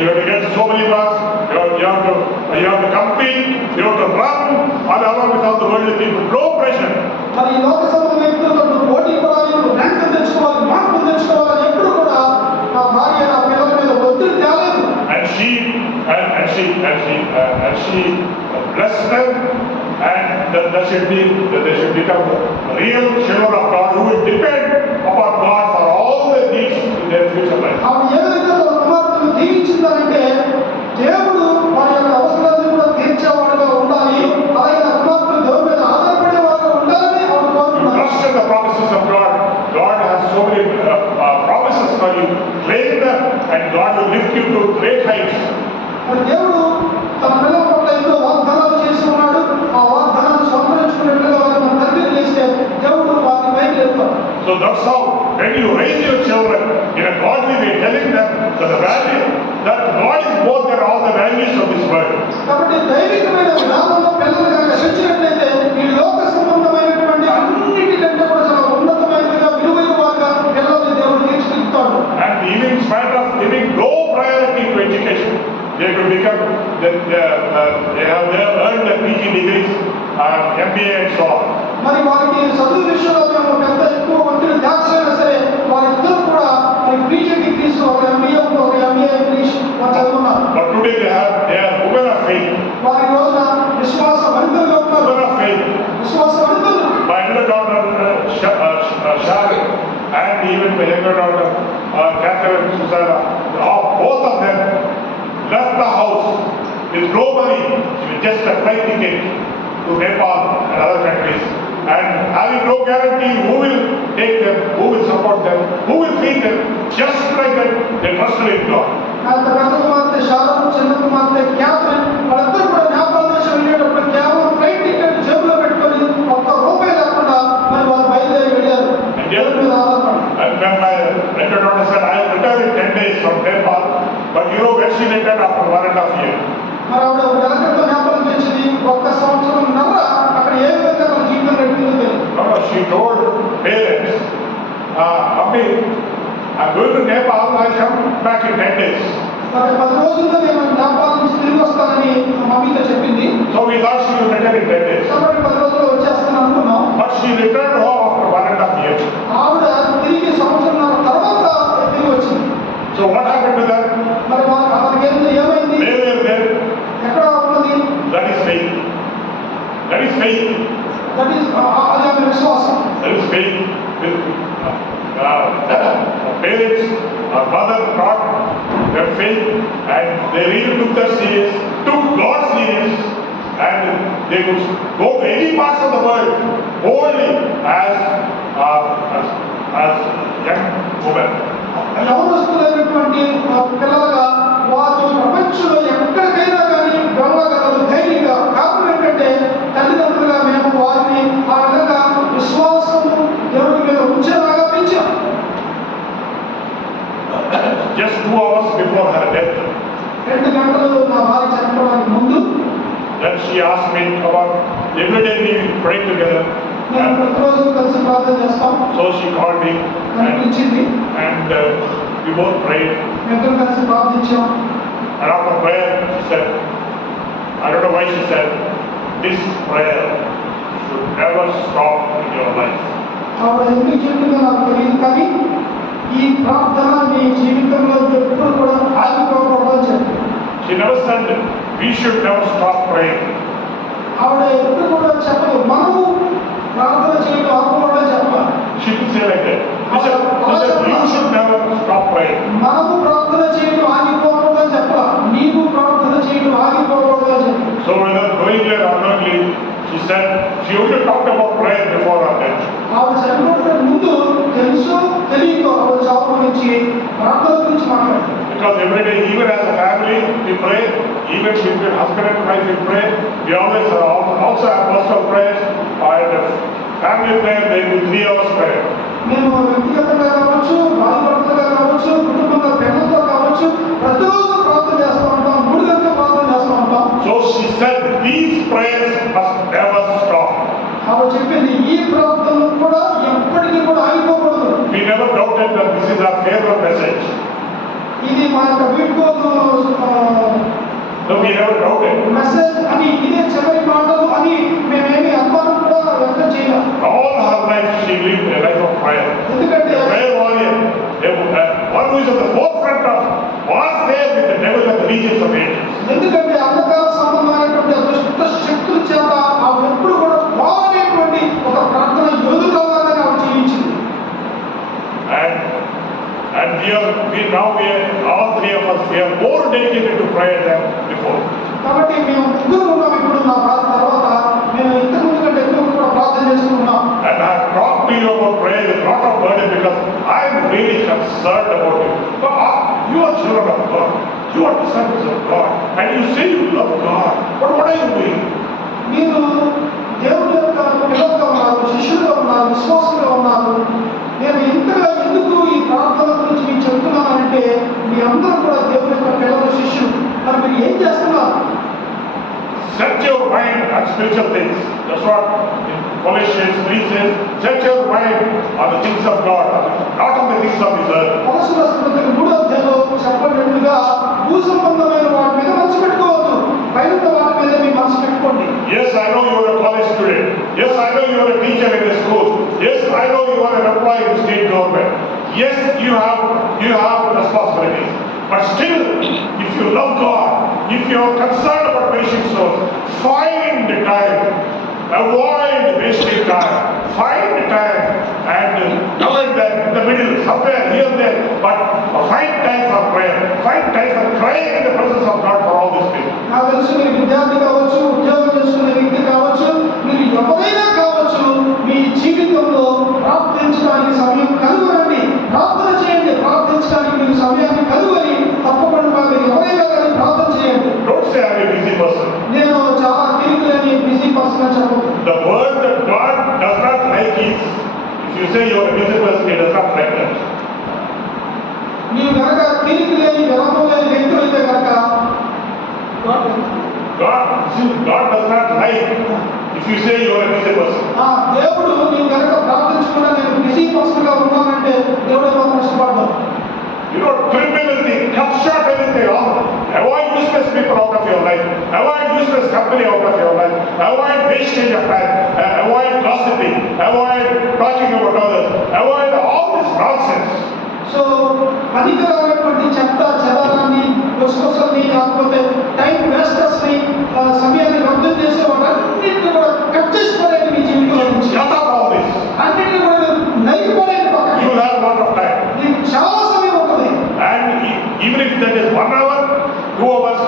you have to get so many marks, you have to compete, you have to run, all along with all the worldly people. No pressure. మరి ఈ లోక సంబంధ వ్యక్తులతో పోటీ పడాలి, rank తెచ్చుకోవాలి, మార్కులు తెచ్చుకోవాలని ఎప్పుడు కూడా నా భార్య నా పిల్లల మీద ఒత్తిడి తేలేదు. And she blessed them, and that they should become real children of God who will depend upon God for all the needs in their future life. ఆమె ఏ విధంగా తన కుమార్తెను దీవించిందంటే దేవుడు వారి యొక్క అవసరాలను కూడా తీర్చేవాడుగా ఉండాలి, అలాగే నా కుమార్తెను దేవుడి మీద ఆధారపడేవాడుగా ఉండాలని ఆమె కోరుకున్నారు. Trust in the promises of God. God has so many promises for you. Claim them, and God will lift you to great heights. మరి దేవుడు తన పిల్లల పట్ల ఎన్నో వాగ్దానాలు చేసి ఉన్నాడు. ఆ వాగ్దానాలు స్వీకరించుకునేట్లుగా వారిని తండ్రి చేస్తే దేవుడు వారిని పైకి లేపుతాడు. So that's how when you raise your children in a godly way, telling them that the value that God is more than all the values of this world. కాబట్టి దైవికమైన విధానంలో పిల్లలు కనుక శిక్షించినట్లయితే ఈ లోక సంబంధమైనటువంటి అన్నిటికంటే కూడా చాలా ఉన్నతమైనదిగా విలువైన వారుగా పిల్లల్ని దేవుడు తీర్చిదిద్దుతాడు. And even in spite of giving no priority to education, they could become they have earned their PG degrees, MBA and so on. మరి వారికి చదువు విషయంలో మేము పెద్ద ఎక్కువ ఒత్తిడి దాచైనా సరే వారిద్దరూ కూడా PG డిగ్రీస్, ఒక MBA, ఒక MA ఇంగ్లీష్ చదువుకున్నారు. But today they are women of faith. వారి రోజున విశ్వాస వనితలుగా ఉన్నారు. Women of faith. విశ్వాస వనితలు. My elder daughter Sharon, and even my younger daughter Catherine Susana, both of them left the house with no money, with just a flight ticket to Nepal and other countries, and having no guarantee who will take them, who will support them, who will feed them. Just like that, they trusted in God. పెద్ద కుమార్తె Sharon, చిన్న కుమార్తె Catherine, వాళ్ళందరూ కూడా నేపాల్ దేశం వెళ్ళేటప్పుడు కేవలం flight ticket జేబులో పెట్టుకొని ఒక్క రూపాయి లేకుండా మరి వాళ్ళు బయలుదేరి వెళ్ళారు. And when my elder daughter said, I will return in 10 days from Nepal, but you know when she returned after 1.5 years. మరి ఆవిడ ఒక నెల క్రితం నేపాల్ నుంచి వచ్చింది, ఒక్క సంవత్సరంన్నర అక్కడ ఏ విధంగా మన జీవితం నడిపిందో తెలియదు. She told parents, Mummy, I'm going to Nepal, I'll come back in 10 days. మరి 10 రోజుల్లో నేను నేపాల్ నుంచి తిరిగి వస్తానని మమ్మీతో చెప్పింది. So we thought she would return in 10 days. కాబట్టి 10 రోజుల్లో వచ్చేస్తాను అనుకున్నాం. But she returned home after 1.5 years. ఆవిడ తిరిగి సంవత్సరంన్నర తర్వాత తిరిగి వచ్చింది. So what happened to them? మరి వాళ్ళకి ఏమైంది? They were there. ఎక్కడ ఉన్నది? That is faith. That is faith. That is అది ఆమె విశ్వాసం. That is faith. Parents, mother taught their faith, and they really took that serious, took God serious, and they could go to any parts of the world boldly as young women. యవనస్తులైనటువంటి పిల్లలుగా వారు ప్రపంచంలో ఎక్కడికైనా కానీ వెళ్ళగలరు ధైర్యంగా. కారణం ఏంటంటే తల్లిదండ్రులుగా మేము వారిని ఆ విధంగా విశ్వాసము దేవుడి మీద ఉంచేలాగా పెంచాం. Just 2 hours before her death, 2 గంటలు నా భార్య చనిపోవడానికి ముందు, then she asked me about every day we pray together. మేము ప్రతిరోజు కలిసి ప్రార్థన చేస్తాం. So she called me అనిపించింది, and we both prayed. మేము కలిసి ప్రార్థించాం. And after prayer, she said, I don't know why she said, this prayer should never stop in your life. ఆవిడ ఎందుకు చెప్పిందో నాకు తెలియదు, కానీ ఈ ప్రార్థన మీ జీవితంలో ఎప్పుడు కూడా ఆగిపోకూడదని చెప్పి. She never said we should never stop praying. ఆవిడ ఎప్పుడు కూడా చెప్పదు మనము ప్రార్థన చేయడం ఆపకూడదని చెప్పాలి. She didn't say like that. She said you should never stop praying. మనము ప్రార్థన చేయడం ఆగిపోకూడదని చెప్పాలి, నీవు ప్రార్థన చేయడం ఆగిపోకూడదని చెప్పి. So whether knowingly or unknowingly, she said she only talked about prayer before her death. ఆవిడ చనిపోవడానికి ముందు తెలుసు తెలియక ఆవిడ చావు గురించి ప్రార్థన గురించి మాట్లాడారు. Because every day, even as a family, we pray. Even between husband and wife, we pray. We always also have personal prayers. And family prayer, there will be 3 hours prayer. మేము వ్యక్తిగతంగా కావచ్చు, భార్యాభర్తలుగా కావచ్చు, కుటుంబంలో పిల్లలతో కావచ్చు, ప్రతిరోజు ప్రార్థన చేస్తూ ఉంటాం, 3 గంటలు ప్రార్థన చేస్తూ ఉంటాం. So she said these prayers must never stop. ఆవిడ చెప్పింది ఈ ప్రార్థనలు కూడా ఎప్పటికీ కూడా ఆగిపోకూడదు. We never doubted that this is our favorite message. ఇది మా యొక్క వీడ్కోలు No, we never doubted. Message అని ఇదే చివరి మాటలు అని మేమేమి అనుమానం కూడా వ్యక్తం చేయలేం. All her life she lived a life of prayer. ఎందుకంటే A prayer warrior, one who is at the forefront of was there with the devil and the legions of angels. ఎందుకంటే అంధకార సంబంధమైనటువంటి దుష్ట శక్తుల చేత ఆవిడ ఎప్పుడు కూడా పోరాడేటువంటి ఒక ప్రార్థన యోధురాలుగానే ఆవిడ జీవించింది. And all three of us, we are more dedicated to prayer than before. కాబట్టి మేము ముగ్గురు ఉన్నాం ఇప్పుడు నా తర్వాత మేము ఇంతకు ముందు కంటే ఎక్కువ కూడా ప్రార్థన చేస్తున్నాం. And I have talked to you about prayer with a lot of burden because I am really concerned about you. But you are children of God. You are disciples of God. And you say you love God. But what are you doing? మీరు దేవుని యొక్క పిల్లలుగా ఉన్నారు, శిష్యులుగా ఉన్నారు, విశ్వాసంగా ఉన్నారు. నేను ఇంతగా ఎందుకు ఈ ప్రార్థన గురించి మీకు చెప్తున్నానంటే మీ అందరూ కూడా దేవుని యొక్క పిల్లలు, శిష్యులు. మరి మీరు ఏం చేస్తున్నారు? Set your mind on spiritual things. That's what in Colossians 3 says. Set your mind on the things of God, not on the things of this earth. కొలొస్సీయుల పత్రిక 3వ అధ్యాయంలో చెప్పబడినట్లుగా భూ సంబంధమైన వాటి మీద మనసు పెట్టుకోవద్దు, పైన వాటి మీద మీ మనసు పెట్టుకోండి. Yes, I know you are a college student. Yes, I know you are a teacher in a school. Yes, I know you are an employee in the state government. Yes, you have responsibilities. But still, if you love God, if you are concerned about perishing souls, find time. Avoid wasting time. Find time and avoid that in the middle, somewhere here and there. But find time for prayer. Find time for crying in the presence of God for all these people. నాకు తెలుసు మీరు విద్యార్థి కావచ్చు, ఉద్యోగం చేస్తున్న వ్యక్తి కావచ్చు, మీరు ఎవరైనా కావచ్చు, మీ జీవితంలో ప్రార్థించడానికి సమయం కనుగొనండి. ప్రార్థన చేయండి. ప్రార్థించడానికి మీరు సమయాన్ని కనుగొని తప్పకుండా మీరు ఎవరైనా కానీ ప్రార్థన చేయండి. Don't say I'm a busy person. నేను చాలా తీరికలేని బిజీ పర్సన్ అని చెప్పను. The word that God does not like is, if you say you are a busy person, He does not like that. నీవు కనుక తీరికలేని విరామం లేని వ్యక్తి అయితే కనుక God does not like if you say you are a busy person. దేవుడు నీవు కనుక ప్రార్థించకుండా నేను బిజీ పర్సన్ గా ఉన్నానంటే దేవుడు మాత్రం ఇష్టపడతాడు. You don't trim everything, cut short everything off. Avoid useless people out of your life. Avoid useless company out of your life. Avoid wastage of time. Avoid gossiping. Avoid talking about others. Avoid all this nonsense. So పనికిరానటువంటి చెత్త చెదారాన్ని, వస్తువుల్ని, కాకపోతే time వేస్టర్స్ని, సమయాన్ని రద్దు చేసే వాటన్నింటిని కూడా cut చేసి పడేది మీ జీవితంలో నుంచి. Cut off all this. అన్నింటిని కూడా నలిగిపోలేదు పక్కన. You will have a lot of time. నీకు చాలా సమయం ఉంటుంది. And even if that is 1 hour, 2 hours,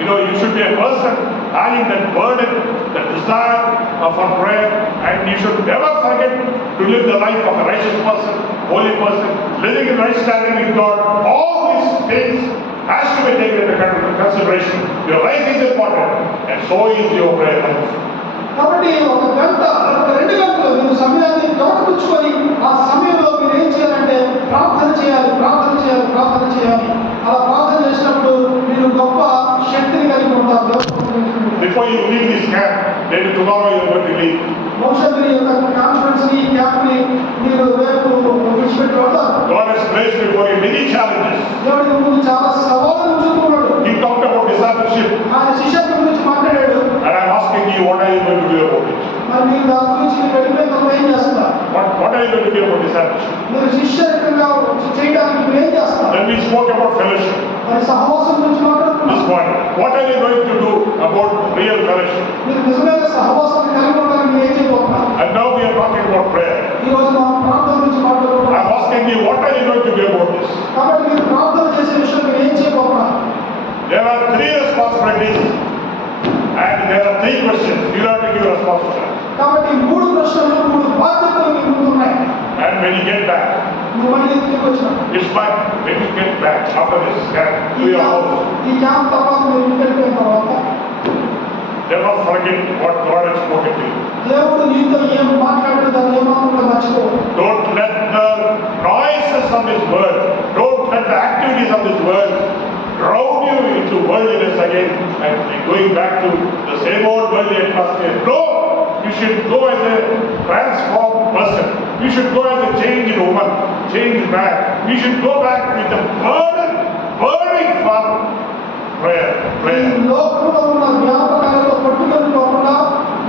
you should be a person having that burden, that desire for prayer, and you should never forget to live the life of a righteous person, holy person, living in right standing with God. All these things has to be taken into consideration. Your life is important, and so is your prayer life. కాబట్టి ఒక గంట, ఒక 2 గంటలు మీరు సమయాన్ని తోటపుచ్చుకొని ఆ సమయంలో మీరు ఏం చేయాలంటే ప్రార్థన చేయాలి, ప్రార్థన చేయాలి, ప్రార్థన చేయాలి. అలా ప్రార్థన చేసినప్పుడు మీరు గొప్ప శక్తిని కలిగి ఉంటారు. Before you leave this camp, maybe tomorrow you are going to leave. బహుశా మీరు యొక్క కాన్ఫరెన్స్ ని, క్యాంప్ ని మీరు రేపు విడిచిపెట్టి వెళ్తారు. God has placed before you many challenges. దేవుడి ముందు చాలా సవాళ్ళను ఉంచుతున్నాడు. He talked about discipleship, ఆయన శిష్యత్వం గురించి మాట్లాడాడు. and I'm asking you, what are you going to do about it? మరి మీరు దాని గురించి వెళ్ళిపోయినప్పుడు ఏం చేస్తారు? What are you going to do about discipleship? మీరు శిష్యత్వంగా చేయడానికి మీరు ఏం చేస్తారు? Then we spoke about fellowship మరి సహవాసం గురించి మాట్లాడుతున్నాం. this morning. What are you going to do about real fellowship? మీరు నిజమైన సహవాసాన్ని కలిగి ఉండడానికి మీరు ఏం చేయబోతున్నారు? And now we are talking about prayer. ఈ రోజు మనం ప్రార్థన గురించి మాట్లాడుతున్నాం. I'm asking you, what are you going to do about this? కాబట్టి మీరు ప్రార్థన చేసే విషయం మీరు ఏం చేయబోతున్నారు? There are 3 responsibilities and there are 3 questions. You have to give response to that. కాబట్టి 3 ప్రశ్నలు, 3 బాధ్యతలు మీ ముందు ఉన్నాయి. And when you get back, నువ్వు మళ్ళీ తిరిగి వచ్చినావు. it's fine. When you get back after this camp to your house, ఈ క్యాంప్ తర్వాత మీరు ఇంటికి వెళ్ళిపోయిన తర్వాత never forget what God has spoken to you. దేవుడు నీతో ఏం మాట్లాడాడు దాన్ని ఏమాత్రం మర్చిపోవద్దు. Don't let the noises of this world, don't let the activities of this world drown you into worldliness again and going back to the same old worldly atmosphere. No! You should go as a transformed person. You should go as a changed woman, changed man. You should go back with a burning for prayer. లోకంలో ఉన్న వ్యాపకాలతో పట్టుకొని పోకుండా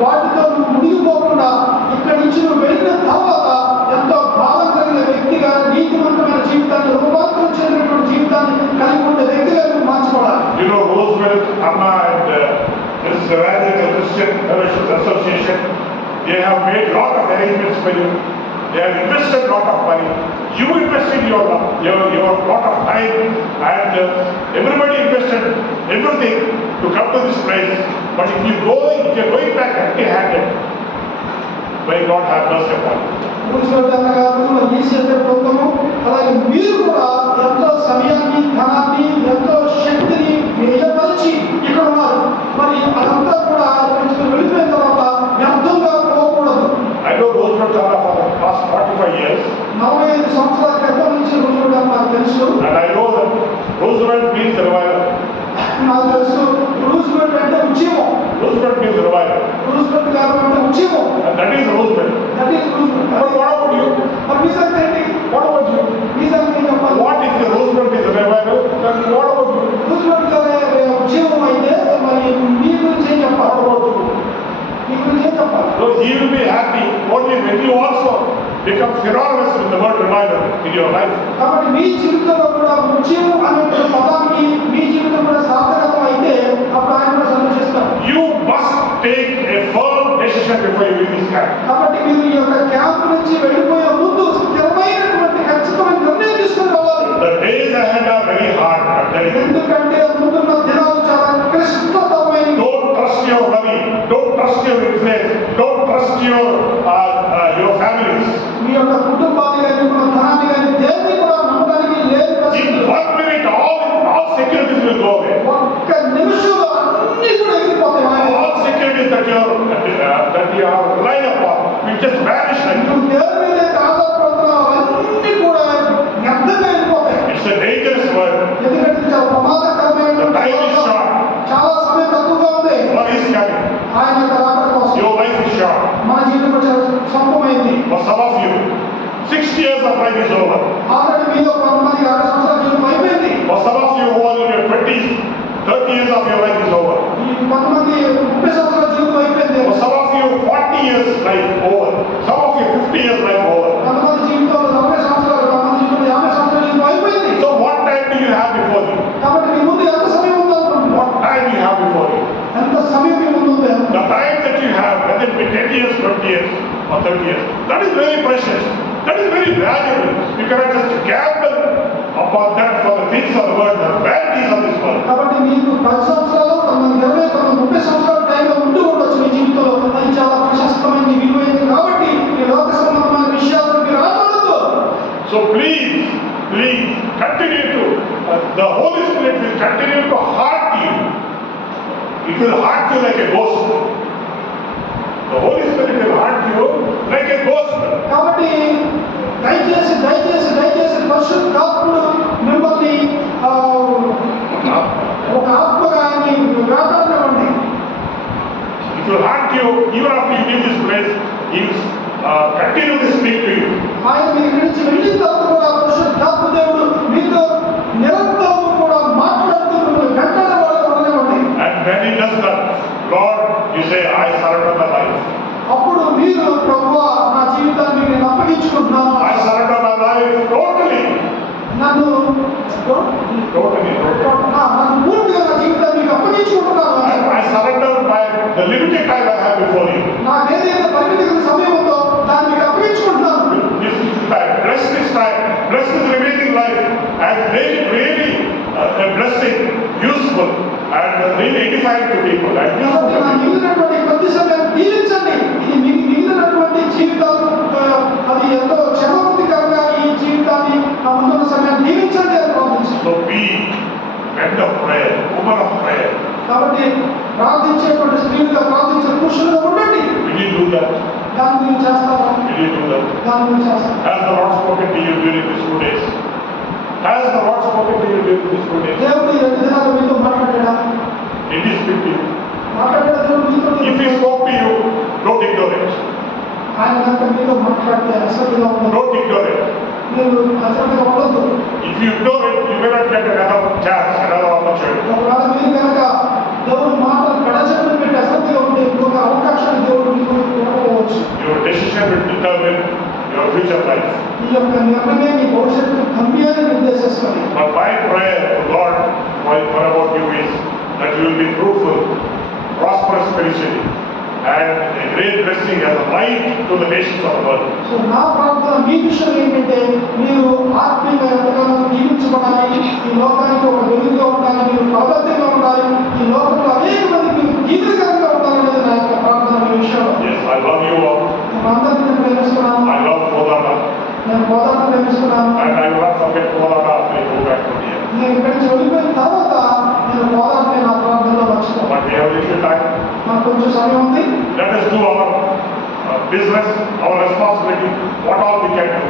వాటితో నువ్వు మునిగిపోకుండా ఇక్కడి నుంచి నువ్వు వెళ్ళిన తర్వాత ఎంతో భావం కలిగిన వ్యక్తిగా నీతివంతమైన జీవితాన్ని రూపాంతరం చెందినటువంటి జీవితాన్ని కలిగి ఉండే వ్యక్తిగా నువ్వు మార్చుకోవాలి. You know, Roosevelt, Anna and this Radical Christian Fellowship Association, they have made lot of arrangements for you. They have invested lot of money. You invested your lot of time, and everybody invested everything to come to this place. But if you're going back empty-handed, may God have mercy upon you. బృందము అలాగే మీరు కూడా ఎంతో సమయాన్ని ధనాన్ని ఎంతో శక్తిని వ్యయపరిచి ఇక్కడ ఉన్నారు. మరి అదంతా కూడా వెళ్ళిపోయిన తర్వాత వ్యర్థంగా పోకూడదు. I know Roosevelt for the past 45 years. 45 సంవత్సరాల క్రితం నుంచి రూజ్వెల్ట్ నాకు తెలుసు. And I know that Roosevelt means revival. నాకు తెలుసు రూజ్వెల్ట్ అంటే ఉద్యమం. Roosevelt means revival. రూజ్వెల్ట్ గారు అంటే ఉద్యమం. And that is Roosevelt. That is Roosevelt. But what about you? మరి మీ సంగతి ఏంటి? What about you? మీ సంగతి ఏం చెప్పాలి? What if the Roosevelt is a revival? Then what about you? Roosevelt గారి ఉద్యమం అయితే మరి మీ గురించి ఏం చెప్పాలి? What about you? మీ గురించి ఏం చెప్పాలి? So he will be happy only when you also become synonymous with the word revival in your life. కాబట్టి మీ జీవితంలో కూడా ఉద్యమం అనే పదానికి మీ జీవితం కూడా సార్థకం అయితే అప్పుడు ఆయన కూడా సంతోషిస్తారు. You must take a firm decision before you leave this camp. కాబట్టి మీరు ఈ యొక్క క్యాంప్ నుంచి వెళ్ళిపోయే ముందు స్థిరమైనటువంటి ఖచ్చితమైన నిర్ణయం తీసుకుని రావాలి. The days ahead are very hard. I'm telling you. ఎందుకంటే ముందున్న దినాలు చాలా క్లిష్టతరమైనవి. Don't trust your money. Don't trust your influence. Don't trust your families. మీ యొక్క కుటుంబాన్ని కానీ మీ ధనాన్ని కానీ దేన్ని కూడా నమ్మడానికి లేదు. In 1 minute, all securities will go away. ఒక్క నిమిషంలో అన్ని కూడా ఎగిరిపోతాయి. All securities that you are relying upon will just vanish like that. నువ్వు దేని మీద ఆధారపడుతున్నావు అన్ని కూడా వ్యర్థంగా వెళ్ళిపోతాయి. It's a dangerous word. ఎందుకంటే ఇది చాలా The ప్రమాదకరమైనటువంటి time is short. చాలా సమయం తక్కువగా ఉంది. What is coming? ఆయన యొక్క రాకడ కోసం Your life is short. మన జీవితం చాలా స్వల్పమైంది. For some of you, 60 years of life is over. Already మీలో కొంతమంది 60 సంవత్సరాల జీవితం అయిపోయింది. For some of you who are in your 20s, 30 years of your life is over. ఈ కొంతమంది 30 సంవత్సరాల జీవితం అయిపోయింది. For some of you, 40 years life over. Some of you, 50 years life over. కొంతమంది జీవితంలో 40 సంవత్సరాలు, కొంతమంది జీవితంలో 50 సంవత్సరాల జీవితం అయిపోయింది. So what time do you have before you? కాబట్టి మీ ముందు ఎంత సమయం ఉందో అనుకుంటున్నారు? What time you have before you? ఎంత సమయం మీ ముందు ఉంది? The time that you have, whether it be 10 years, 20 years, or 30 years, that is very precious. That is very valuable. You cannot just gamble upon that for the things of the world, the vanities of this world. కాబట్టి మీకు 10 సంవత్సరాలు, కొంతమంది 20, కొంతమంది 30 సంవత్సరాల టైంలో ఉంటూ ఉండొచ్చు మీ జీవితంలో. అది చాలా ప్రశస్తమైనది, విలువైనది. కాబట్టి ఈ లోక సంబంధమైన విషయాలను మీరు ఆడవద్దు. So please continue to, the Holy Spirit will continue to haunt you. It will haunt you like a ghost. The Holy Spirit will haunt you like a ghost. కాబట్టి దయచేసి పరిశుద్ధాత్ముడు మిమ్మల్ని ఒక ఆత్మగా ఆయన వేటాడనివ్వండి. It will haunt you even after you leave this place. He will continue to speak to you. ఆయన మీ ఇక్కడి నుంచి వెళ్ళిన తర్వాత కూడా పరిశుద్ధాత్మ దేవుడు మీతో నిరంతరం కూడా మాట్లాడుతూ మిమ్మల్ని వెంటాడేవాడు ఉండనివ్వండి. And when he does that, Lord, you say, I surrender my life. అప్పుడు మీరు ప్రభువా నా జీవితాన్ని నేను అప్పగించుకుంటున్నాను. I surrender my life totally. నన్ను పూర్తిగా నా జీవితాన్ని మీకు అప్పగించుకుంటున్నాను. I surrender the limited time I have before you. నాకేదైతే పరిమిత సమయం ఉందో దాన్ని మీకు అప్పగించుకుంటున్నాను. This time, bless this remaining life, and make it really a blessing, useful, and really edifying to people. And useful to నా people. మిగిలినటువంటి కొద్ది సమయాన్ని దీవించండి. ఇది మీకు మిగిలినటువంటి జీవితాలు అది ఎంతో క్షమాపతికరంగా ఈ జీవితాన్ని ఆ ముందున్న సమయాన్ని దీవించండి అని ప్రార్థించండి. So be men of prayer, woman of prayer. కాబట్టి ప్రార్థించేటువంటి స్త్రీలుగా ప్రార్థించే పురుషులుగా ఉండండి. Will you do that? దాన్ని మీరు చేస్తారా? Will you do that? దాన్ని మీరు చేస్తారా? Has the Lord spoken to you during these 2 days? Has the Lord spoken to you during these 2 days? దేవుడు ఈ 2 దినాలు మీతో మాట్లాడాడా? Did he speak to you? మాట్లాడాడా దేవుడు మీతో? If he spoke to you, don't ignore it. ఆయన కనుక మీతో మాట్లాడితే అసలుగా ఉండదు. Don't ignore it. మీరు అసలుగా ఉండదు. If you ignore it, you may not get another chance, another opportunity. ఒకవేళ మీరు కనుక your future life. ఈ యొక్క నిర్ణయమే నీ భవిష్యత్తు గమ్యాన్ని నిర్దేశిస్తుంది. But my prayer to God for about you is that you will be fruitful, prosperous spiritually, and a great blessing as a light to the nations of the world. So నా ప్రార్థన మీ విషయం ఏంటంటే మీరు ఆత్మీయంగా ఎంతగానో దీవించబడాలి, ఈ లోకానికి ఒక వెలుగుగా ఉండాలి, మీరు ఫలవంతంగా ఉండాలి, ఈ లోకంలో అనేక మంది మీరు దీవెనకరంగా ఉండాలనేది నా యొక్క ప్రార్థన మీ విషయంలో. Yes, I love you all. నేను అందరినీ నేను ప్రేమిస్తున్నాను, I love Kodana, నేను కోదాన్ని ప్రేమిస్తున్నాను. and I will not forget Kodana after you go back from here. నేను ఇక్కడి నుంచి వెళ్ళిపోయిన తర్వాత నేను కోదాన్ని నా ప్రార్థనలో మర్చిపోతాను. But we have little time. మనకు కొంచెం సమయం ఉంది. Let us do our business, our responsibility, what all we can do.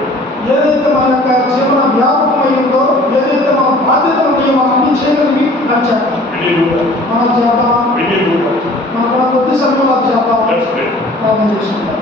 ఏదైతే మన యొక్క జీవన వ్యాపకం అయిందో, ఏదైతే మన బాధ్యతలు ఉన్నాయో మనం అన్ని చేయగలిగి అని చెప్పాలి. We need to do that. మనం చేద్దామా? We need to do that. మనకు కొద్ది సమయంలో అది చేద్దాం. Let's pray. ప్రార్థన చేసుకుందాం.